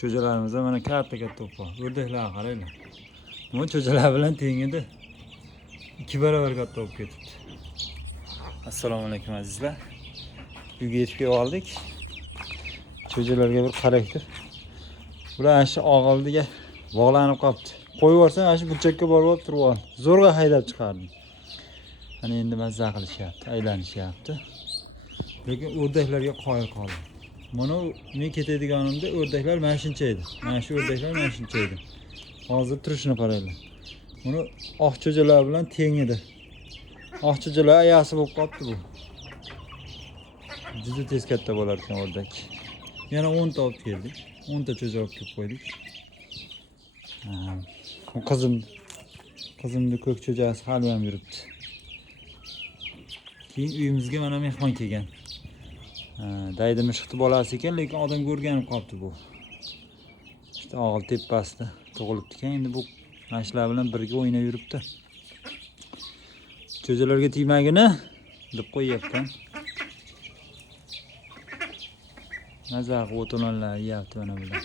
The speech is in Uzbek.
Cho'jalarimizda mana katta to'p bor. O'rdaklarga qaranglar. Bu cho'jalar bilan teng edi. 2 barobar katta bo'lib ketibdi. Assalomu alaykum azizlar. Uyga yetib kelib oldik. Cho'jalarga bir qaraydir. Bular shu og'ildiga bog'lanib qolibdi. Qo'yib yuborsam, shu burchakka borib turib ol. Zo'rg'a haydab chiqardim. Mana endi mazza qilishyapti, aylanishyapti. Lekin o'rdaklarga qoyil qoldim. Mana men ketadiganimda o'rdaklar mana shuncha edi. Mana shu o'rdaklar mana shuncha edi. Hozir turishini qaranglar. Buni oq cho'jalar bilan teng edi. Oq cho'jalar ayasi bo'lib qolibdi bu. Juda tez katta bo'lar ekan o'rdak. Yana 10 ta olib keldik. 10 ta cho'ja olib kelib qo'ydik. Bu qizimni ko'k cho'jasi hali ham yuribdi. Keyin uyimizga mana mehmon kelgan. Daydi mishiqni bolasi ekan, lekin odamga o'rganib qolibdi bu. İşte og'il tepasida tug'ilibdi ekan, endi bu mashlar bilan birga o'ynab yuribdi. Cho'jalarga tegmagini deb qo'yyapman. Mazza qilib o'tirganlar yeyapti mana bular.